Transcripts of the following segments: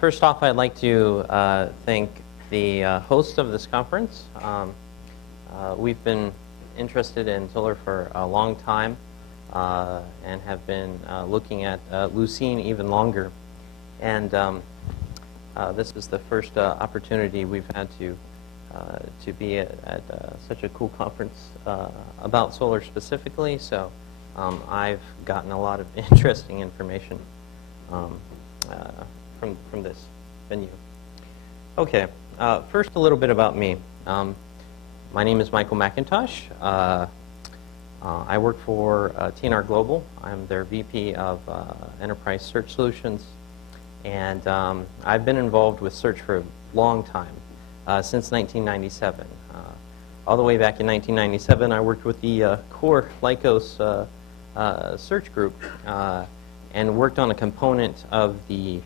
First off, I'd like to thank the hosts of this conference. We've been interested in solar for a long time and have been looking at Lucene even longer. And this is the first opportunity we've had to be at such a cool conference about solar specifically. So I've gotten a lot of interesting information from this venue. Okay, first a little bit about me. My name is McIntosh. I work for TNR Global. I'm their VP of Enterprise Search Solutions. And I've been involved with search for a long time, since 1997. All the way back in 1997, I worked with the core Lycos search group and worked on a component of the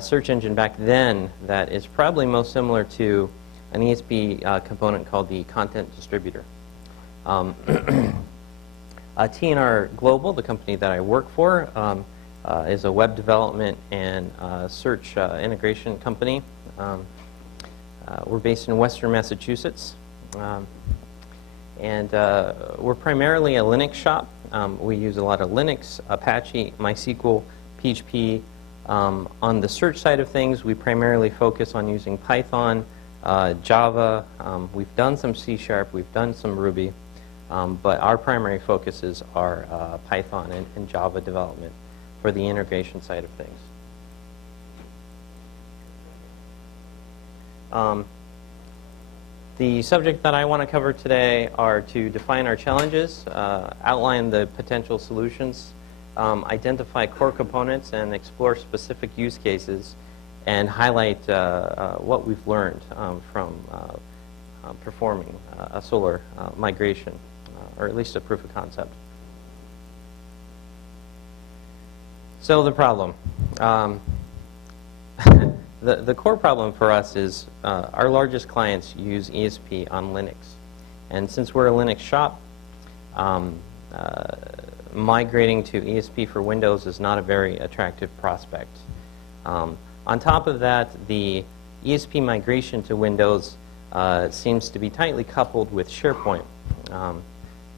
search engine back then that is probably most similar to an ESP component called the content distributor. TNR Global, the company that I work for, is a web development and search integration company. We're based in Western Massachusetts, and we're primarily a Linux shop. We use a lot of Linux, Apache, MySQL, PHP. On the search side of things, we primarily focus on using Python, Java. We've done some C#, we've done some Ruby, but our primary focuses are Python and Java development for the integration side of things. The subject that I want to cover today are to define our challenges, outline the potential solutions, identify core components, and explore specific use cases, and highlight what we've learned from performing a solar migration, or at least a proof of concept. So the problem. The core problem for us is our largest clients use ESP on Linux. And since we're a Linux shop, migrating to ESP for Windows is not a very attractive prospect. On top of that, the ESP migration to Windows seems to be tightly coupled with SharePoint,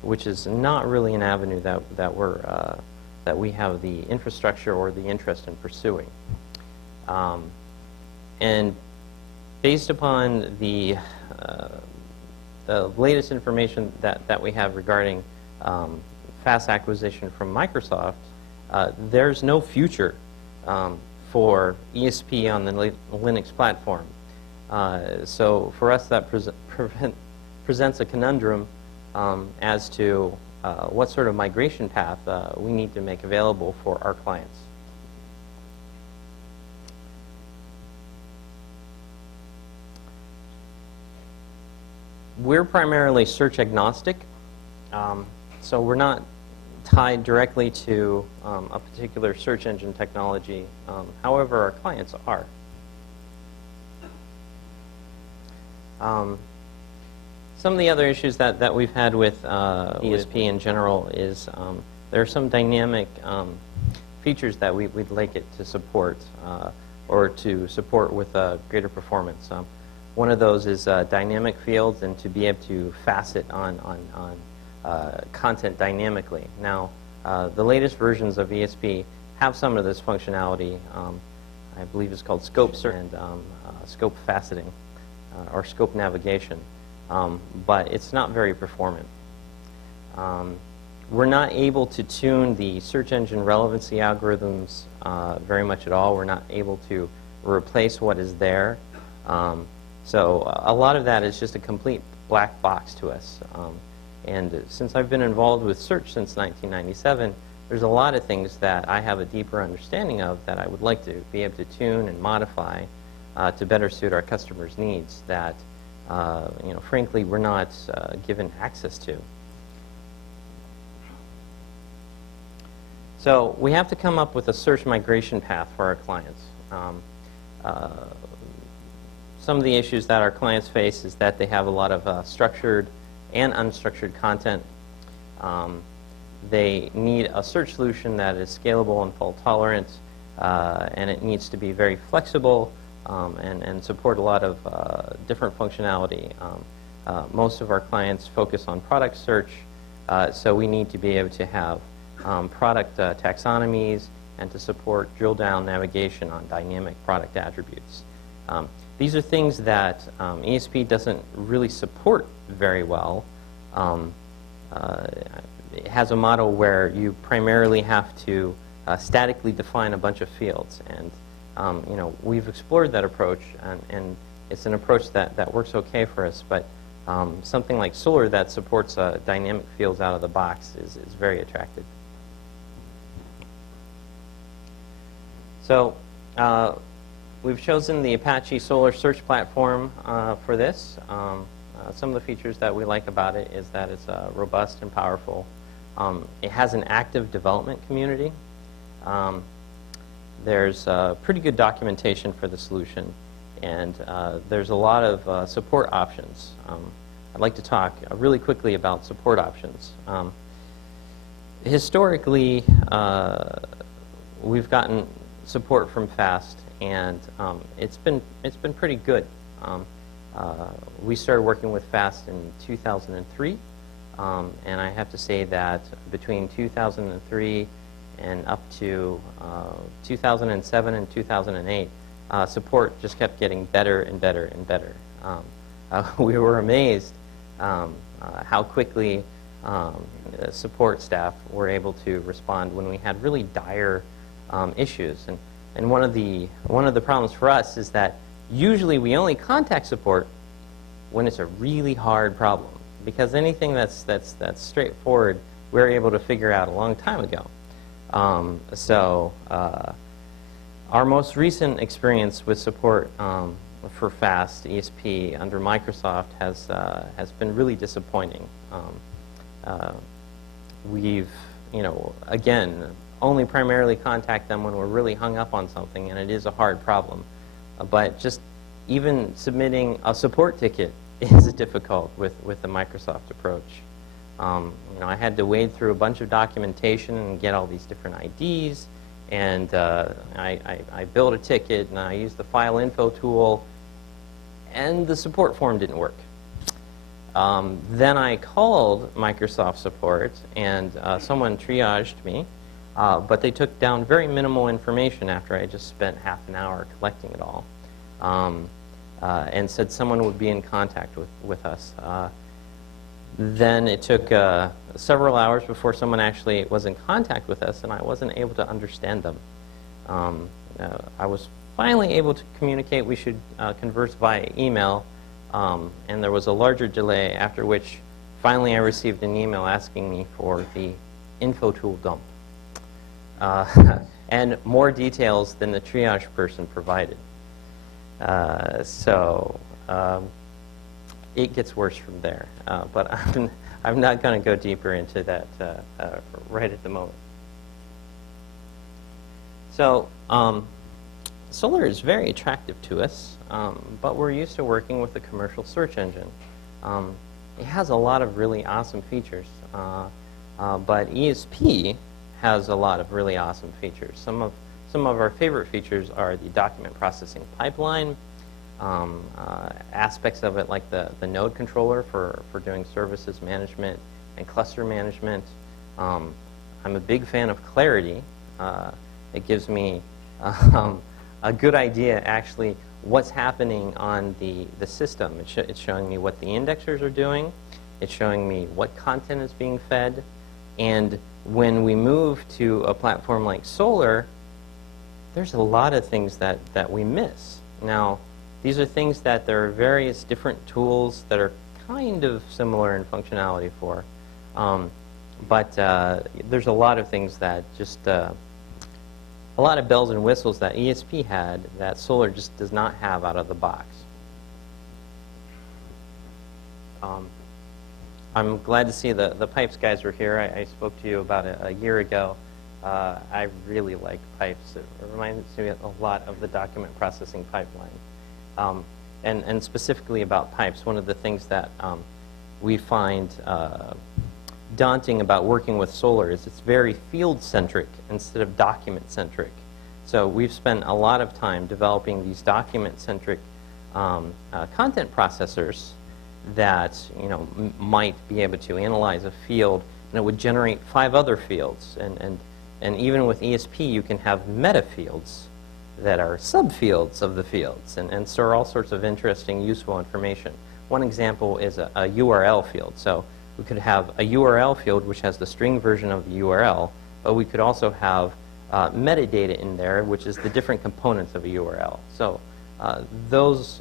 which is not really an avenue that we have the infrastructure or the interest in pursuing. And based upon the latest information that we have regarding fast acquisition from Microsoft, there's no future for ESP on the Linux platform. So for us, that presents a conundrum as to what sort of migration path we need to make available for our clients. We're primarily search agnostic, so we're not tied directly to a particular search engine technology. However, our clients are. Some of the other issues that we've had with ESP in general is there are some dynamic features that we'd like it to support or to support with greater performance. One of those is dynamic fields, and to be able to facet on content dynamically. Now, the latest versions of ESP have some of this functionality. I believe it's called scope search and scope faceting or scope navigation, but it's not very performant. We're not able to tune the search engine relevancy algorithms very much at all. We're not able to replace what is there. So a lot of that is just a complete black box to us. And since I've been involved with search since 1997, there's a lot of things that I have a deeper understanding of that I would like to be able to tune and modify to better suit our customers' needs that, frankly, we're not given access to. So we have to come up with a search migration path for our clients. Some of the issues that our clients face is that they have a lot of structured and unstructured content. They need a search solution that is scalable and fault tolerant. and it needs to be very flexible and support a lot of different functionality. Most of our clients focus on product search, so we need to be able to have product taxonomies and to support drill-down navigation on dynamic product attributes. These are things that ESP doesn't really support very well. It has a model where you primarily have to statically define a bunch of fields, and we've explored that approach, and it's an approach that works okay for us, but something like Solar that supports dynamic fields out of the box is very attractive. So we've chosen the Apache Solar Search Platform for this. Some of the features that we like about it is that it's robust and powerful. It has an active development community. There's pretty good documentation for the solution, and there's a lot of support options. I'd like to talk really quickly about support options. Historically, we've gotten support from FAST, and it's been pretty good. We started working with FAST in 2003, and I have to say that between 2003 and up to 2007 and 2008, support just kept getting better and better and better. We were amazed how quickly support staff were able to respond when we had really dire issues. And one of the problems for us is that usually we only contact support when it's a really hard problem, because anything that's straightforward we're able to figure out a long time ago. Our most recent experience with support for FAST ESP under Microsoft has been really disappointing. We've, again, only primarily contact them when we're really hung up on something, and it is a hard problem. But just even submitting a support ticket is difficult with the Microsoft approach. I had to wade through a bunch of documentation and get all these different IDs, and I built a ticket, and I used the file info tool, and the support form didn't work. Then I called Microsoft support, and someone triaged me, but they took down very minimal information after I just spent half an hour collecting it all, and said someone would be in contact with us. Then it took several hours before someone actually was in contact with us, and I wasn't able to understand them. I was finally able to communicate. We should converse via email, and there was a larger delay, after which finally I received an email asking me for the info tool dump, and more details than the triage person provided. It gets worse from there, but I'm not going to go deeper into that right at the moment. So Solar is very attractive to us, but we're used to working with a commercial search engine. It has a lot of really awesome features, but ESP has a lot of really awesome features. Some of our favorite features are the document processing pipeline, aspects of it like the node controller for doing services management and cluster management. I'm a big fan of clarity. It gives me a good idea actually what's happening on the system. It's showing me what the indexers are doing. It's showing me what content is being fed. And when we move to a platform like Solar, there's a lot of things that we miss. Now, these are things that there are various different tools that are kind of similar in functionality for. But there's a lot of things that just, a lot of bells and whistles that ESP had that Solar just does not have out of the box. I'm glad to see the Pipes guys were here. I spoke to you about it a year ago. I really like Pipes. It reminds me a lot of the document processing pipeline. And specifically about Pipes, one of the things that we find daunting about working with Solar is it's very field-centric instead of document-centric. So we've spent a lot of time developing these document-centric content processors that might be able to analyze a field, and it would generate 5 other fields. And even with ESP, you can have meta fields that are subfields of the fields and store all sorts of interesting, useful information. One example is a URL field. So we could have a URL field which has the string version of the URL, but we could also have metadata in there, which is the different components of a URL. So those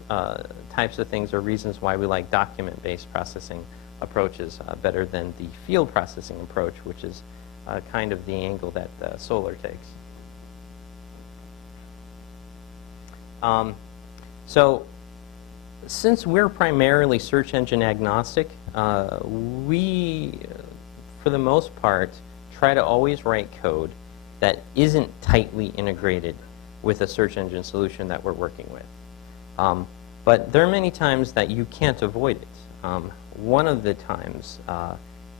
types of things are reasons why we like document-based processing approaches better than the field processing approach, which is kind of the angle that Solr takes. So since we're primarily search engine agnostic, we, for the most part, try to always write code that isn't tightly integrated with a search engine solution that we're working with. But there are many times that you can't avoid it. One of the times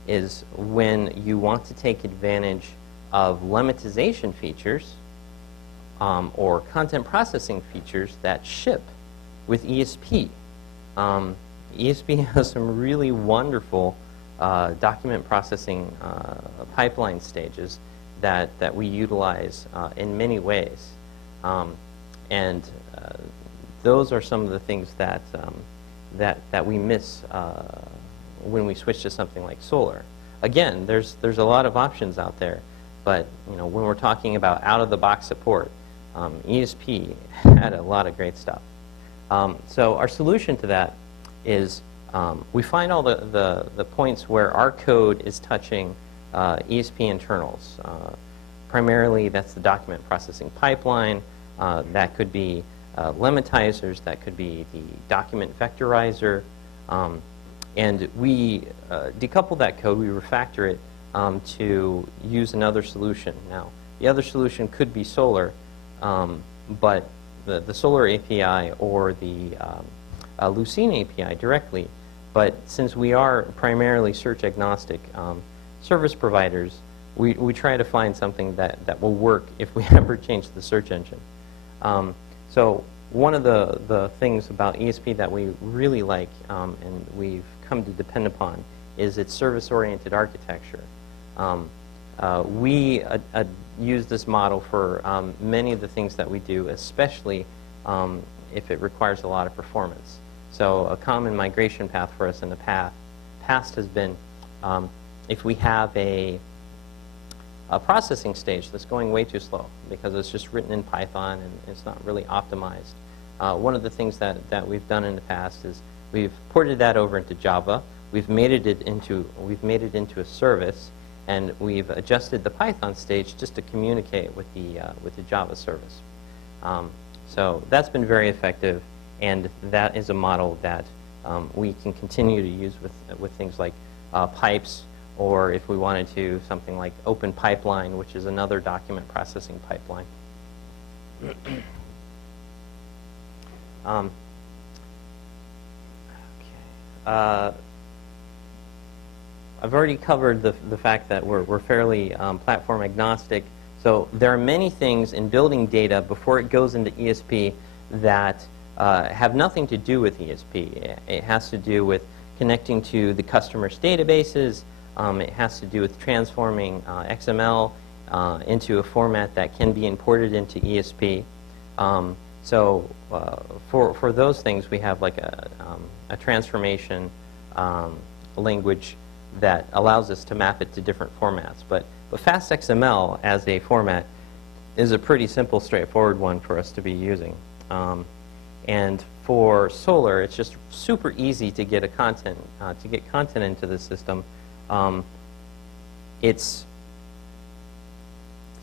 is when you want to take advantage of lemmatization features or content processing features that ship with ESP. ESP has some really wonderful document processing pipeline stages that we utilize in many ways. And those are some of the things that we miss when we switch to something like Solr. Again, there's a lot of options out there, but when we're talking about out-of-the-box support, ESP had a lot of great stuff. So our solution to that is we find all the points where our code is touching ESP internals. Primarily, that's the document processing pipeline. That could be lemmatizers. That could be the document vectorizer. And we decouple that code. We refactor it to use another solution. Now, the other solution could be Solr, but the Solr API or the Lucene API directly. But since we are primarily search agnostic service providers, we try to find something that will work if we ever change the search engine. So one of the things about ESP that we really like and we've come to depend upon is its service-oriented architecture. We use this model for many of the things that we do, especially if it requires a lot of performance. So a common migration path for us in the past has been if we have a processing stage that's going way too slow because it's just written in Python and it's not really optimized. One of the things that we've done in the past is we've ported that over into Java. We've made it into a service, and we've adjusted the Python stage just to communicate with the Java service. So that's been very effective, and that is a model that we can continue to use with things like pipes, or if we wanted to, something like Open Pipeline, which is another document processing pipeline. I've already covered the fact that we're fairly platform agnostic. So there are many things in building data before it goes into ESP that have nothing to do with ESP. It has to do with connecting to the customer's databases. It has to do with transforming XML into a format that can be imported into ESP. So for those things, we have like a transformation language that allows us to map it to different formats. But fast XML as a format is a pretty simple, straightforward one for us to be using. And for Solr, it's just super easy to get content into the system. It's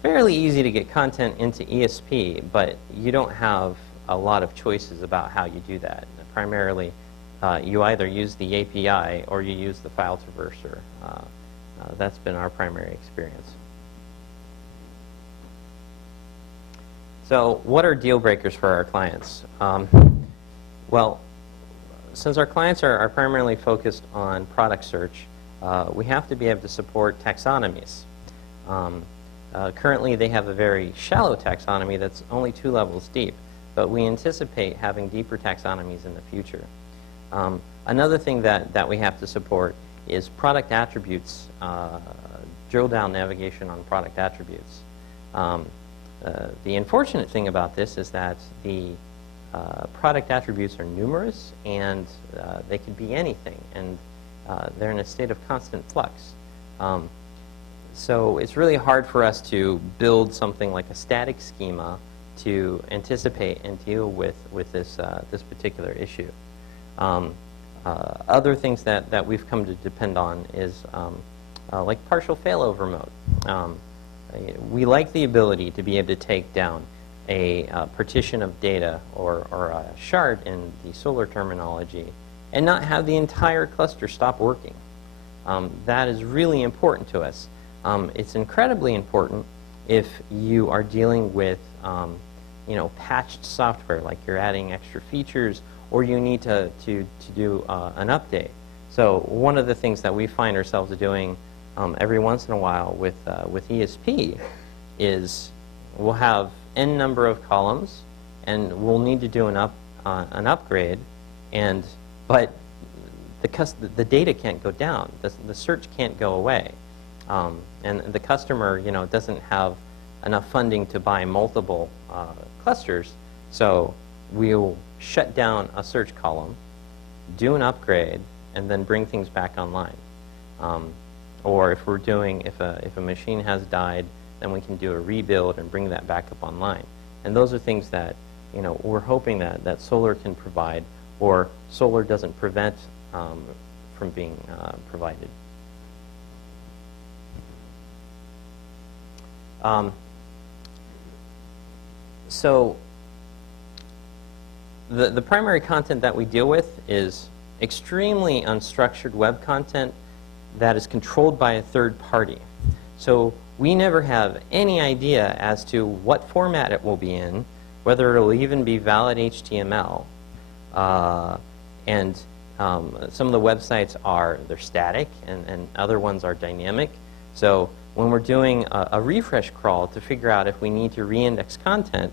fairly easy to get content into ESP, but you don't have a lot of choices about how you do that. Primarily, you either use the API or you use the file traverser. That's been our primary experience. So what are deal breakers for our clients? Well, since our clients are primarily focused on product search, we have to be able to support taxonomies. Currently, they have a very shallow taxonomy that's only 2 levels deep, but we anticipate having deeper taxonomies in the future. Another thing that we have to support is product attributes, drill down navigation on product attributes. The unfortunate thing about this is that the product attributes are numerous, and they could be anything, and they're in a state of constant flux. So it's really hard for us to build something like a static schema to anticipate and deal with this, this particular issue. Other things that we've come to depend on is like partial failover mode. We like the ability to be able to take down a partition of data or a shard in the Solar terminology and not have the entire cluster stop working. That is really important to us. It's incredibly important if you are dealing with patched software, like you're adding extra features or you need to do an update. So one of the things that we find ourselves doing every once in a while with ESP is we'll have n number of columns and we'll need to do an upgrade, but the data can't go down. The search can't go away. And the customer, doesn't have enough funding to buy multiple clusters, so we'll shut down a search column, do an upgrade, and then bring things back online. Or if a machine has died, then we can do a rebuild and bring that back up online. And those are things that we're hoping that Solar can provide, or Solar doesn't prevent from being provided. So the primary content that we deal with is extremely unstructured web content that is controlled by a third party. So we never have any idea as to what format it will be in, whether it will even be valid HTML. And some of the websites they're static, and other ones are dynamic. So when we're doing a refresh crawl to figure out if we need to reindex content,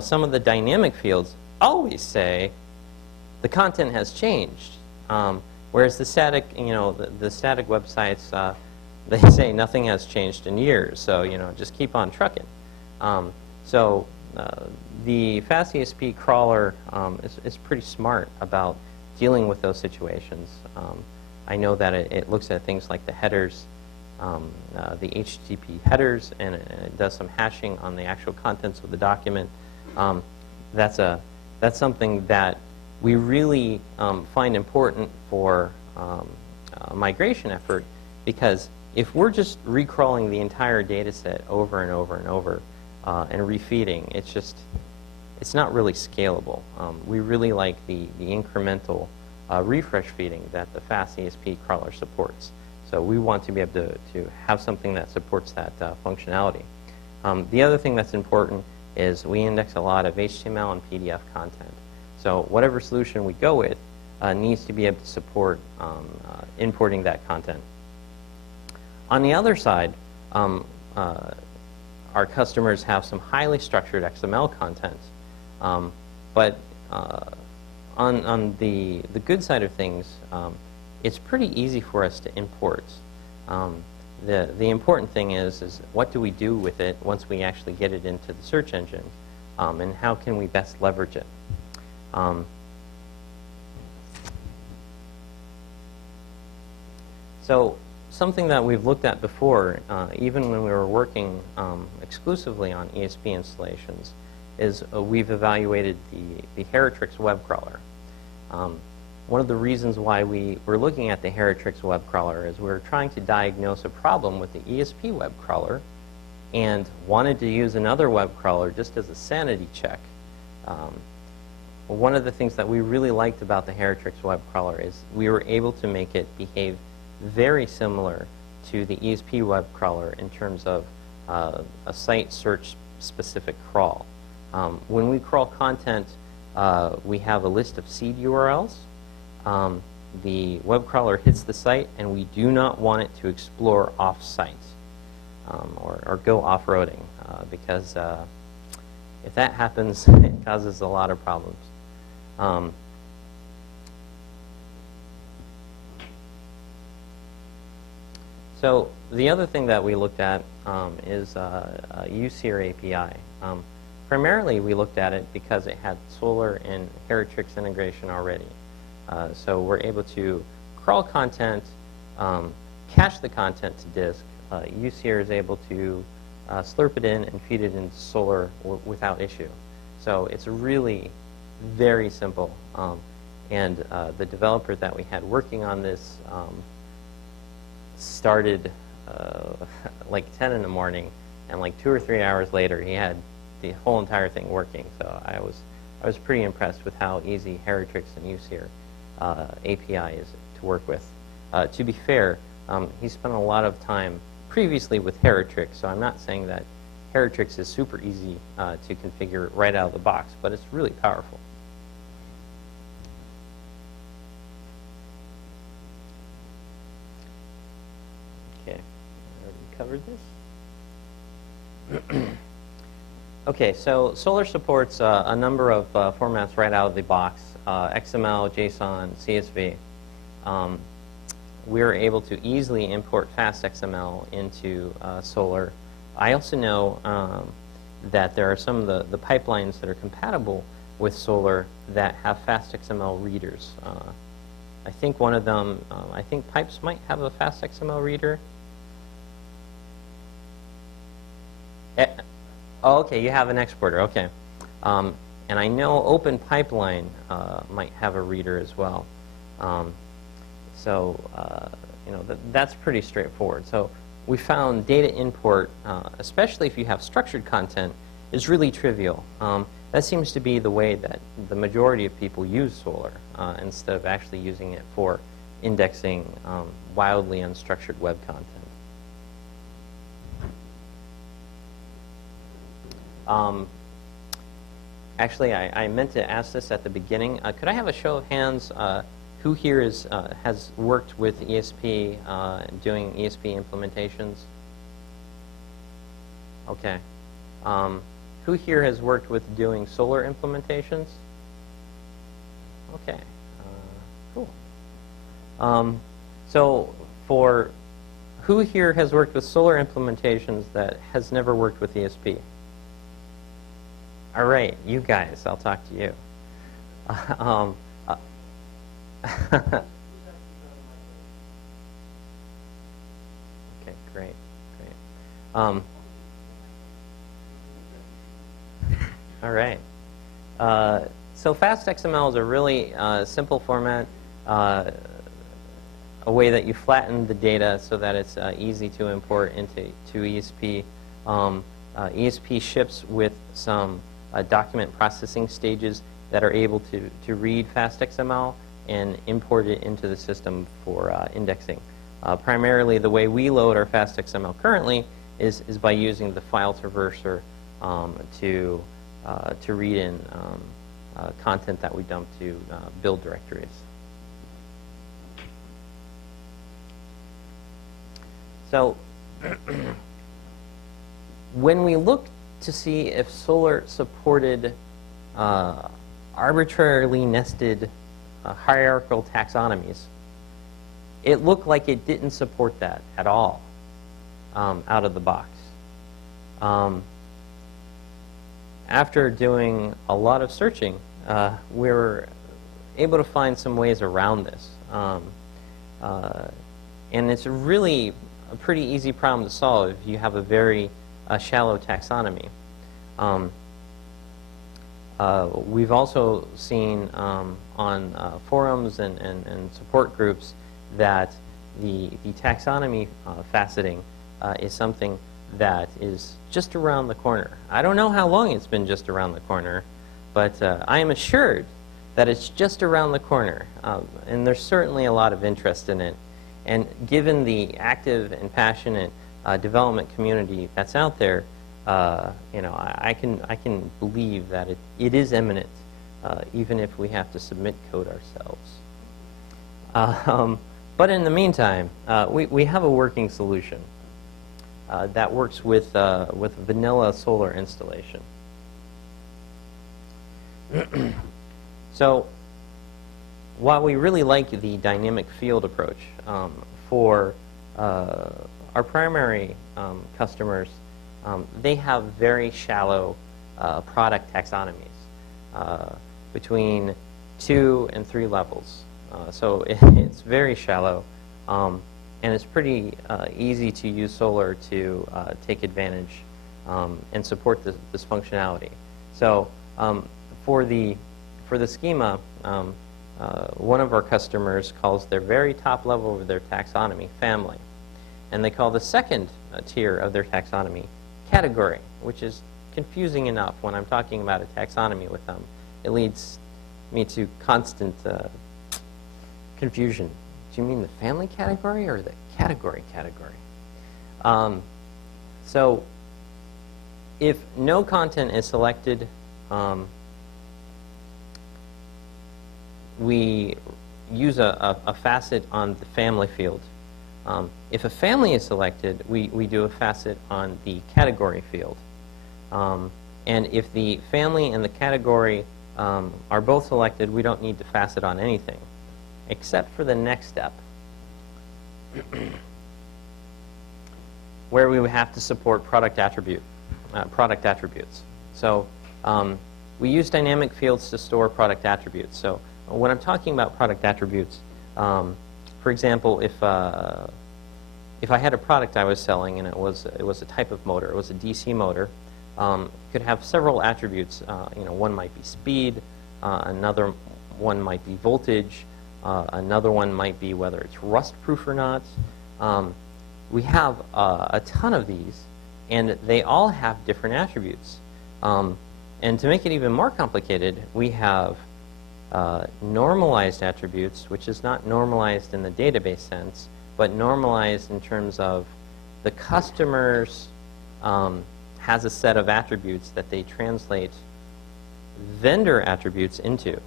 some of the dynamic fields always say the content has changed. Whereas the static, the static websites, they say nothing has changed in years, so just keep on trucking. So the FastESP crawler is pretty smart about dealing with those situations. I know that it looks at things like the headers, the HTTP headers, and it does some hashing on the actual contents of the document. That's something that we really find important for a migration effort, because if we're just recrawling the entire data set over and over and over and refeeding, it's not really scalable. We really like the incremental refresh feeding that the FastESP crawler supports. So we want to be able to have something that supports that functionality. The other thing that's important is we index a lot of HTML and PDF content. So whatever solution we go with needs to be able to support importing that content. On the other side, our customers have some highly structured XML content. But on the good side of things, it's pretty easy for us to import. The important thing is what do we do with it once we actually get it into the search engine, and how can we best leverage it? So something that we've looked at before, even when we were working exclusively on ESP installations, is we've evaluated the Heritrix web crawler. One of the reasons why we were looking at the Heritrix web crawler is we were trying to diagnose a problem with the ESP web crawler and wanted to use another web crawler just as a sanity check. One of the things that we really liked about the Heritrix web crawler is we were able to make it behave very similar to the ESP web crawler in terms of a site search specific crawl. When we crawl content, we have a list of seed URLs. The web crawler hits the site, and we do not want it to explore off-site. or go off-roading, because if that happens, it causes a lot of problems. So the other thing that we looked at is USEER API. Primarily, we looked at it because it had Solar and Heritrix integration already. So we're able to crawl content, cache the content to disk. USEER is able to slurp it in and feed it into Solar without issue. So it's really very simple. And the developer that we had working on this started like 10 in the morning, and like 2 or 3 hours later, he had the whole entire thing working. So I was pretty impressed with how easy Heritrix and USEER API is to work with. To be fair, he spent a lot of time previously with Heritrix, so I'm not saying that Heritrix is super easy to configure right out of the box, but it's really powerful. Okay, I already covered this. Okay, so Solar supports a number of formats right out of the box: XML, JSON, CSV. We're able to easily import fast XML into Solar. I also know that there are some of the pipelines that are compatible with Solar that have fast XML readers. I think one of them, I think Pipes might have a fast XML reader. Oh, okay, you have an exporter, okay. And I know Open Pipeline might have a reader as well. So, you know, that's pretty straightforward. So we found data import, especially if you have structured content, is really trivial. That seems to be the way that the majority of people use Solar, instead of actually using it for indexing wildly unstructured web content. Actually, I meant to ask this at the beginning. Could I have a show of hands? Who here has worked with ESP, doing ESP implementations? Okay. Who here has worked with doing Solar implementations? Okay. Cool. So for who here has worked with Solar implementations that has never worked with ESP? All right, you guys, I'll talk to you. Okay, great. All right. So fast XML is a really simple format, a way that you flatten the data so that it's easy to import into ESP. ESP ships with some document processing stages that are able to read fast XML and import it into the system for indexing. Primarily, the way we load our fast XML currently is by using the file traverser to read in content that we dump to build directories. So when we look to see if Solar supported arbitrarily nested hierarchical taxonomies, it looked like it didn't support that at all out of the box. After doing a lot of searching, we were able to find some ways around this. And it's really a pretty easy problem to solve if you have a very shallow taxonomy. We've also seen on forums and support groups that the taxonomy faceting is something that is just around the corner. I don't know how long it's been just around the corner, but I am assured that it's just around the corner. And there's certainly a lot of interest in it. And given the active and passionate development community that's out there, you know, I can believe that it is imminent, even if we have to submit code ourselves. But in the meantime, we have a working solution. that works with vanilla solar installation. So while we really like the dynamic field approach for our primary customers, they have very shallow product taxonomies between 2 and 3 levels. So it's very shallow, and it's pretty easy to use solar to take advantage and support this functionality. So for the schema, one of our customers calls their very top level of their taxonomy family, and they call the second tier of their taxonomy category, which is confusing enough when I'm talking about a taxonomy with them. It leads me to constant confusion. Do you mean the family category or the category category? So if no content is selected, we use a facet on the family field. If a family is selected, we do a facet on the category field. And if the family and the category are both selected, we don't need to facet on anything, except for the next step, where we would have to support product attributes. So we use dynamic fields to store product attributes. So when I'm talking about product attributes, for example, if I had a product I was selling and it was a type of motor, it was a DC motor, it could have several attributes. One might be speed, another one might be voltage, another one might be whether it's rust-proof or not. We have a ton of these, and they all have different attributes. And to make it even more complicated, we have normalized attributes, which is not normalized in the database sense, but normalized in terms of the customer's has a set of attributes that they translate vendor attributes into.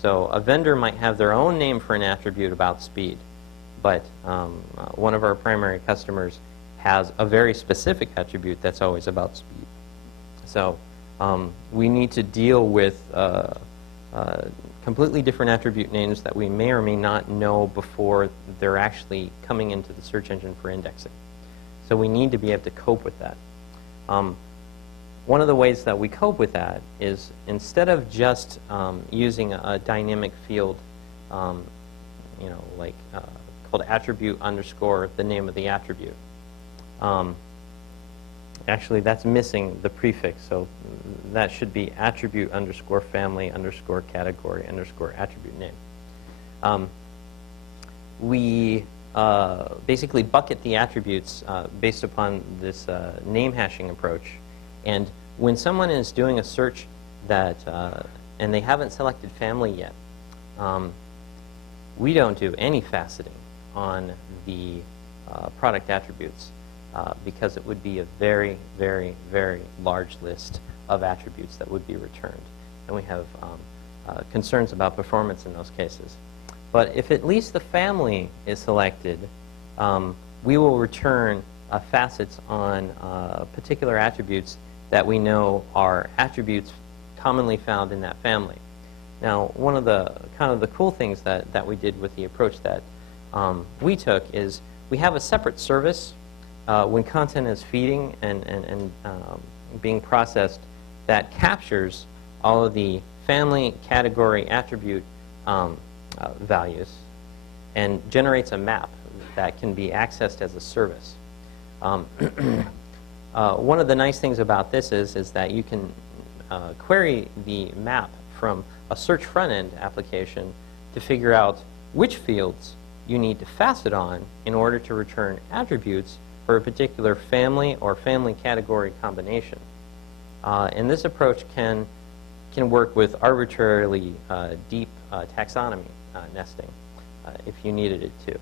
So a vendor might have their own name for an attribute about speed, but one of our primary customers has a very specific attribute that's always about speed. So we need to deal with completely different attribute names that we may or may not know before they're actually coming into the search engine for indexing. So we need to be able to cope with that. One of the ways that we cope with that is instead of just using a dynamic field, like called attribute underscore the name of the attribute. Actually, that's missing the prefix, so that should be attribute underscore family underscore category underscore attribute name. We basically bucket the attributes based upon this name hashing approach. And when someone is doing a search that, and they haven't selected family yet, we don't do any faceting on the product attributes because it would be a very, very, very large list of attributes that would be returned. And we have concerns about performance in those cases. But if at least the family is selected, we will return facets on particular attributes that we know are attributes commonly found in that family. Now, one of the kind of the cool things that we did with the approach that we took is we have a separate service when content is feeding and being processed that captures all of the family, category, attribute values and generates a map that can be accessed as a service. One of the nice things about this is that you can query the map from a search front-end application to figure out which fields you need to facet on in order to return attributes for a particular family or family category combination. And this approach can work with arbitrarily deep taxonomy nesting if you needed it to.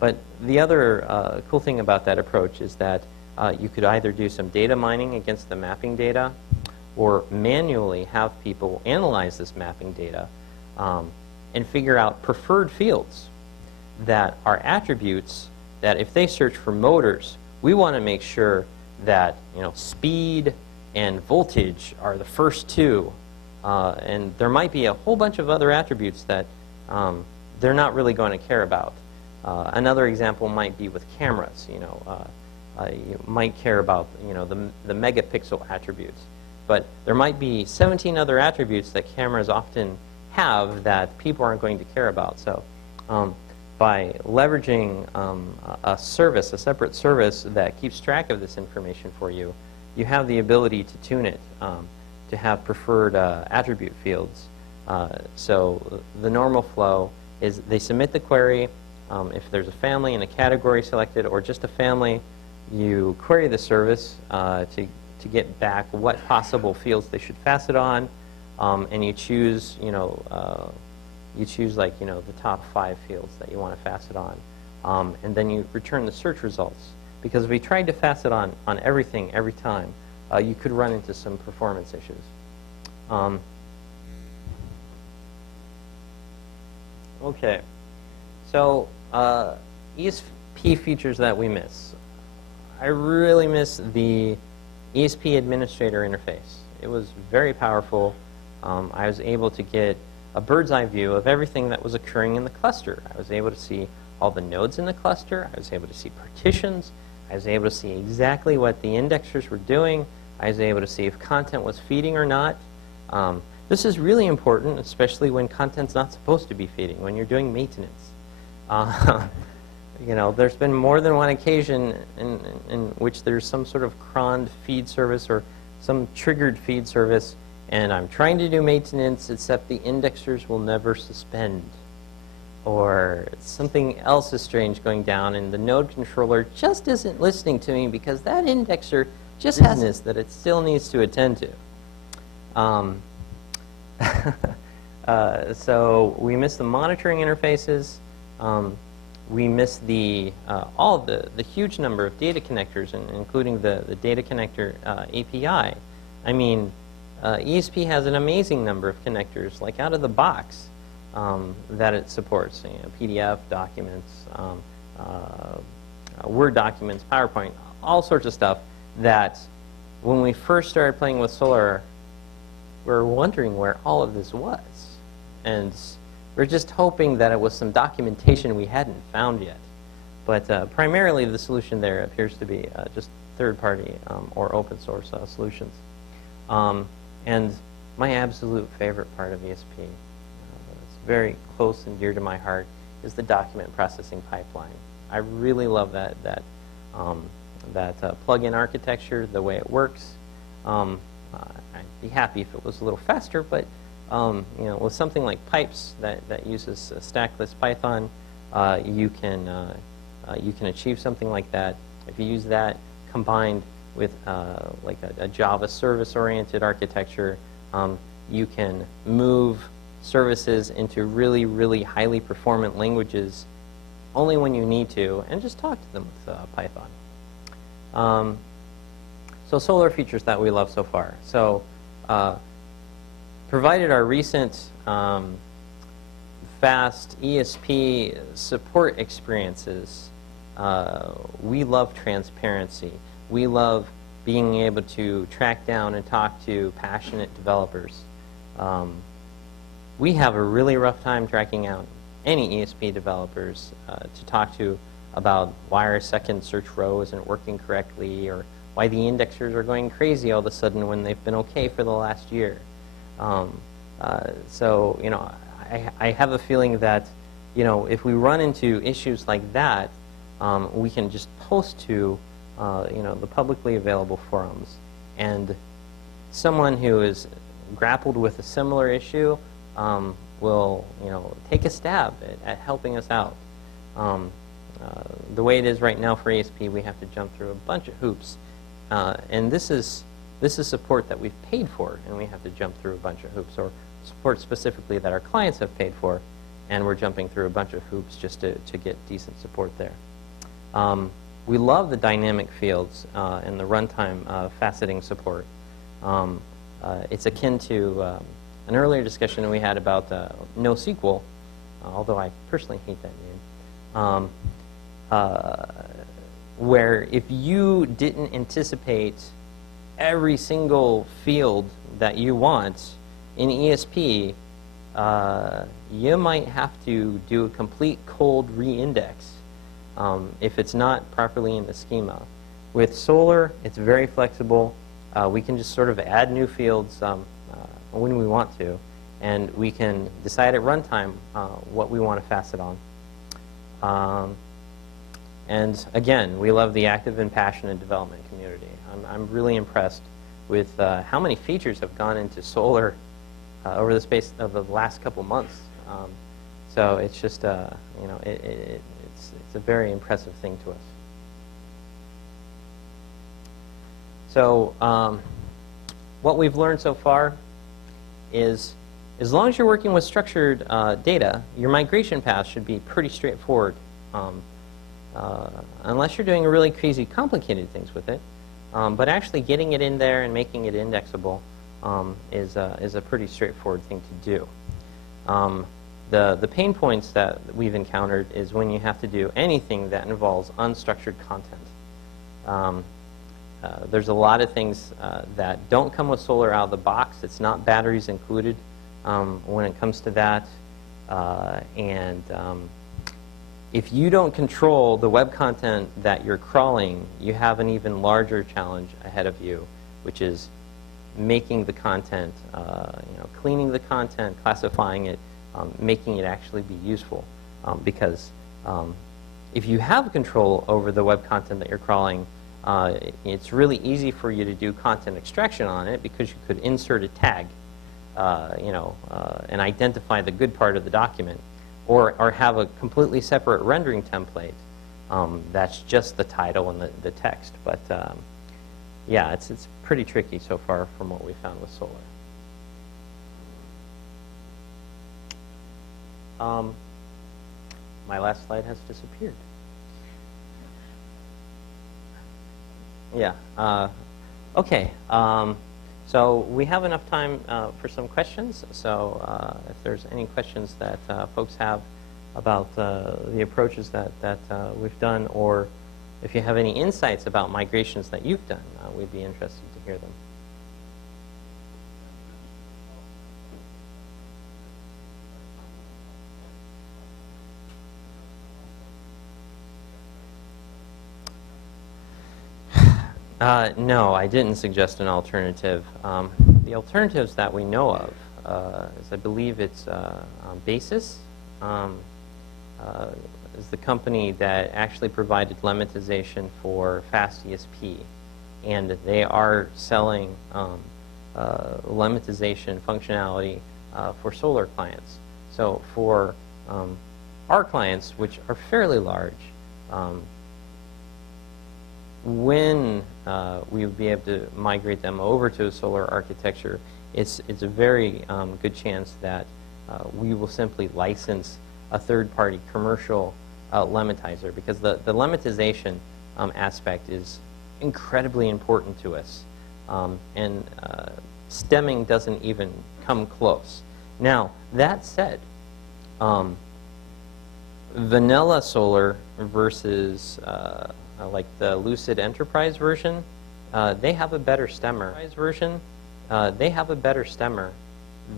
But the other cool thing about that approach is that you could either do some data mining against the mapping data or manually have people analyze this mapping data and figure out preferred fields that are attributes that if they search for motors we want to make sure that speed and voltage are the first two, and there might be a whole bunch of other attributes that they're not really going to care about. Another example might be with cameras. You might care about the megapixel attributes, but there might be 17 other attributes that cameras often have that people aren't going to care about. So by leveraging a service, a separate service that keeps track of this information for you, you have the ability to tune it to have preferred attribute fields. So the normal flow is they submit the query. If there's a family and a category selected, or just a family, you query the service to get back what possible fields they should facet on, and you choose, like the top 5 fields that you want to facet on, and then you return the search results. Because if we tried to facet on everything every time, you could run into some performance issues. Okay, so ESP features that we miss. I really miss the ESP administrator interface. It was very powerful. I was able to get a bird's eye view of everything that was occurring in the cluster. I was able to see all the nodes in the cluster. I was able to see partitions. I was able to see exactly what the indexers were doing. I was able to see if content was feeding or not. This is really important, especially when content's not supposed to be feeding, when you're doing maintenance. There's been more than one occasion in which there's some sort of croned feed service or some triggered feed service, and I'm trying to do maintenance, except the indexers will never suspend. Or something else is strange going down, and the node controller just isn't listening to me because that indexer just has business that it still needs to attend to. So we miss the monitoring interfaces. We miss all of the huge number of data connectors, including the data connector API. I mean, ESP has an amazing number of connectors, like out of the box, that it supports. PDF documents, Word documents, PowerPoint, all sorts of stuff that when we first started playing with Solar, we were wondering where all of this was. And we're just hoping that it was some documentation we hadn't found yet. But primarily the solution there appears to be just third-party or open source solutions. And my absolute favorite part of ESP, it's very close and dear to my heart, is the document processing pipeline. I really love that plug-in architecture, the way it works. I'd be happy if it was a little faster, but with something like pipes that uses stackless Python, you can achieve something like that. If you use that combined with like a Java service-oriented architecture, you can move services into really, really highly performant languages only when you need to, and just talk to them with Python. So Solar features that we love so far. So provided our recent fast ESP support experiences, we love transparency. We love being able to track down and talk to passionate developers. We have a really rough time tracking out any ESP developers to talk to about why our second search row isn't working correctly, or why the indexers are going crazy all of a sudden when they've been okay for the last year. So I have a feeling that if we run into issues like that, we can just post to the publicly available forums, and someone who is grappled with a similar issue will take a stab at helping us out. The way it is right now for ESP, we have to jump through a bunch of hoops, and this is support that we've paid for, and we have to jump through a bunch of hoops, or support specifically that our clients have paid for, and we're jumping through a bunch of hoops just to get decent support there. We love the dynamic fields and the runtime faceting support. It's akin to an earlier discussion we had about NoSQL, although I personally hate that name. where if you didn't anticipate every single field that you want in ESP, you might have to do a complete cold re-index if it's not properly in the schema. With Solar, it's very flexible. We can just sort of add new fields when we want to, and we can decide at runtime what we want to facet on. And again, we love the active and passionate development community. I'm really impressed with how many features have gone into Solar over the space of the last couple months. So it's just, you know, it's a very impressive thing to us. So what we've learned so far is, as long as you're working with structured data, your migration path should be pretty straightforward, unless you're doing really crazy complicated things with it. But actually getting it in there and making it indexable is a pretty straightforward thing to do. The pain points that we've encountered is when you have to do anything that involves unstructured content. There's a lot of things that don't come with Solar out of the box. It's not batteries included when it comes to that. If you don't control the web content that you're crawling, you have an even larger challenge ahead of you, which is making the content, you know, cleaning the content, classifying it, making it actually be useful. Because if you have control over the web content that you're crawling, it's really easy for you to do content extraction on it, because you could insert a tag, you know, and identify the good part of the document. Or have a completely separate rendering template that's just the title and the text. But yeah, it's pretty tricky so far from what we found with Solar. My last slide has disappeared. Yeah. Okay. So we have enough time for some questions. So if there's any questions that folks have about the approaches that we've done, or if you have any insights about migrations that you've done, we'd be interested to hear them. No, I didn't suggest an alternative. The alternatives that we know of is, I believe it's Basis, is the company that actually provided lemmatization for FastESP, and they are selling lemmatization functionality for Solar clients. So for our clients, which are fairly large, when we would be able to migrate them over to a Solar architecture, it's a very good chance that we will simply license a third-party commercial lemmatizer, because the lemmatization aspect is incredibly important to us, and stemming doesn't even come close. Now, that said, vanilla Solar versus like the Lucene Enterprise version, they have a better stemmer. They have a better stemmer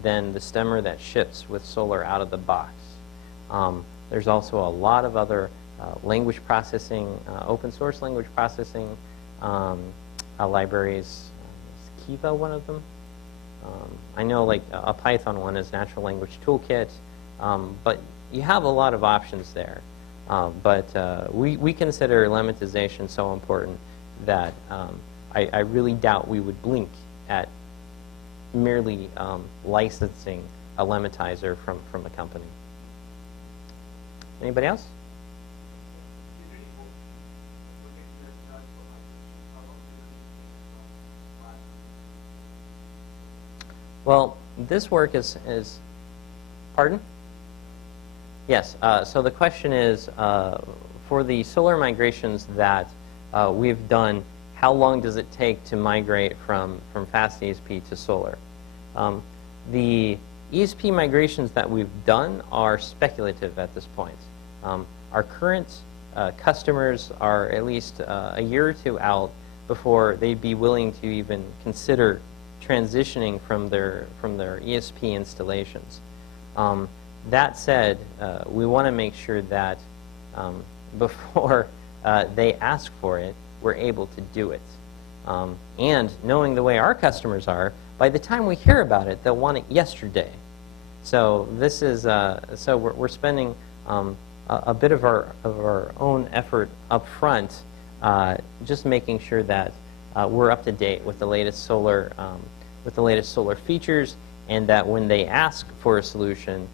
than the stemmer that ships with Solar out of the box. There's also a lot of other language processing, open source language processing libraries. Is Kiva one of them? I know like a Python one is Natural Language Toolkit, but you have a lot of options there. But we consider lemmatization so important that I really doubt we would blink at merely licensing a lemmatizer from a company. Anybody else? Well, this work is pardon? Yes, so the question is, for the Solar migrations that we've done, how long does it take to migrate from FastESP to Solar? The ESP migrations that we've done are speculative at this point. Our current customers are at least a year or two out before they'd be willing to even consider transitioning from their ESP installations. That said, we want to make sure that before they ask for it, we're able to do it. And knowing the way our customers are, by the time we hear about it, they'll want it yesterday. So this is so we're spending a bit of our own effort up front, just making sure that we're up to date with the latest solar features, and that when they ask for a solution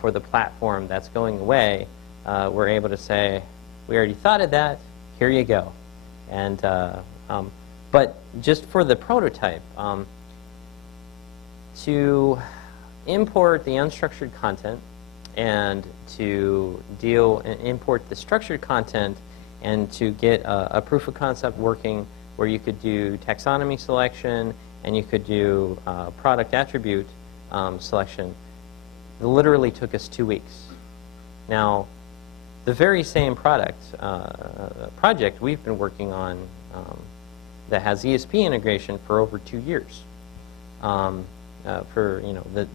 for the platform that's going away, we're able to say, we already thought of that, here you go. And but just for the prototype, to import the unstructured content and to import the structured content and to get a proof of concept working where you could do taxonomy selection and you could do product attribute selection, it literally took us 2 weeks. Now, the very same project we've been working on that has ESP integration for over 2 years. For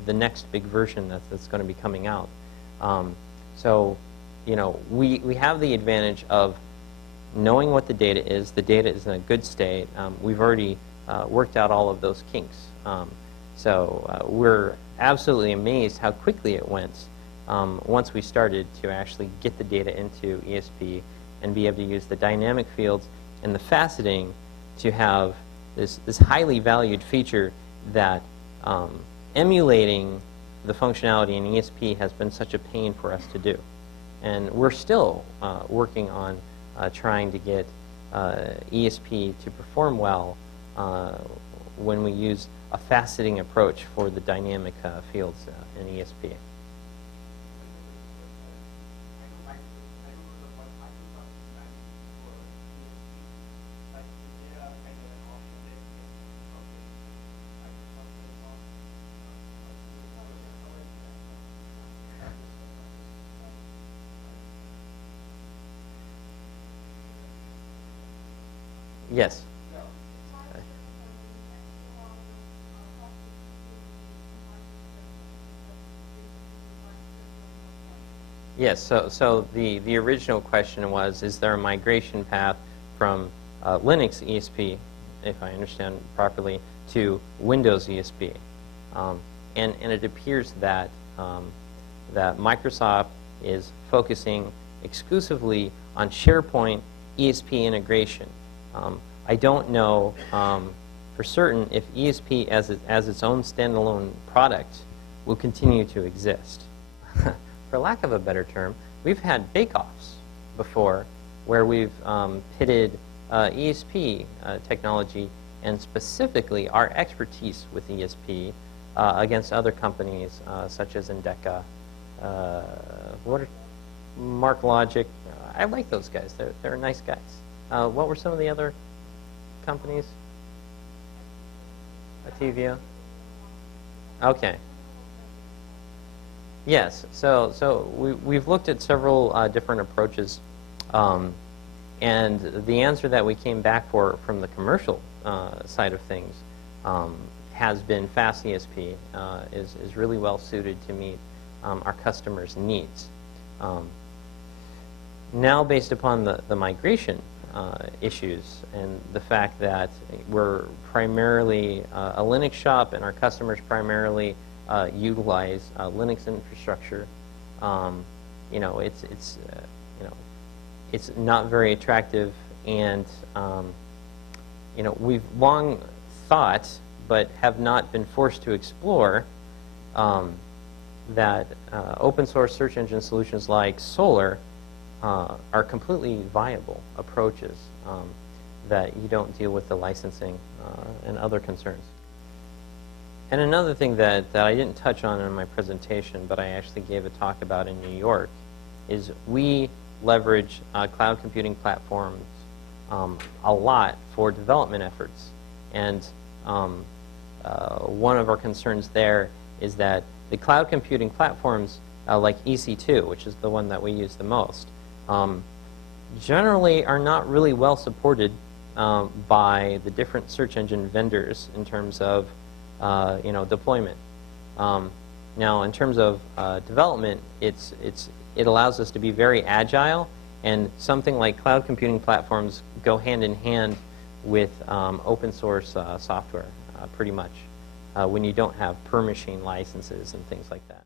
the next big version that's going to be coming out. So we have the advantage of knowing what the data is. The data is in a good state. We've already worked out all of those kinks. So we're absolutely amazed how quickly it went once we started to actually get the data into ESP and be able to use the dynamic fields and the faceting to have this highly valued feature that emulating the functionality in ESP has been such a pain for us to do. And we're still working on trying to get ESP to perform well when we use a faceting approach for the dynamic fields in ESP. Yes. Yes, so the original question was, is there a migration path from Linux ESP, if I understand properly, to Windows ESP? And it appears that, that Microsoft is focusing exclusively on SharePoint ESP integration. I don't know for certain if ESP as its own standalone product will continue to exist. For lack of a better term, we've had bake-offs before where we've pitted ESP technology and specifically our expertise with ESP against other companies such as Endeca, MarkLogic. I like those guys. They're nice guys. What were some of the other companies? Atevia? Okay. Yes, so we've looked at several different approaches, and the answer that we came back from the commercial side of things has been fast ESP is really well suited to meet our customers' needs. Now, based upon the migration issues and the fact that we're primarily a Linux shop and our customers primarily utilize Linux infrastructure, it's not very attractive, and we've long thought but have not been forced to explore that open source search engine solutions like Solar are completely viable approaches that you don't deal with the licensing and other concerns. And another thing that I didn't touch on in my presentation, but I actually gave a talk about in New York, is we leverage cloud computing platforms a lot for development efforts. And one of our concerns there is that the cloud computing platforms like EC2, which is the one that we use the most, generally are not really well supported by the different search engine vendors in terms of deployment. Now, in terms of development, it allows us to be very agile, and something like cloud computing platforms go hand in hand with open source software, pretty much, when you don't have per machine licenses and things like that.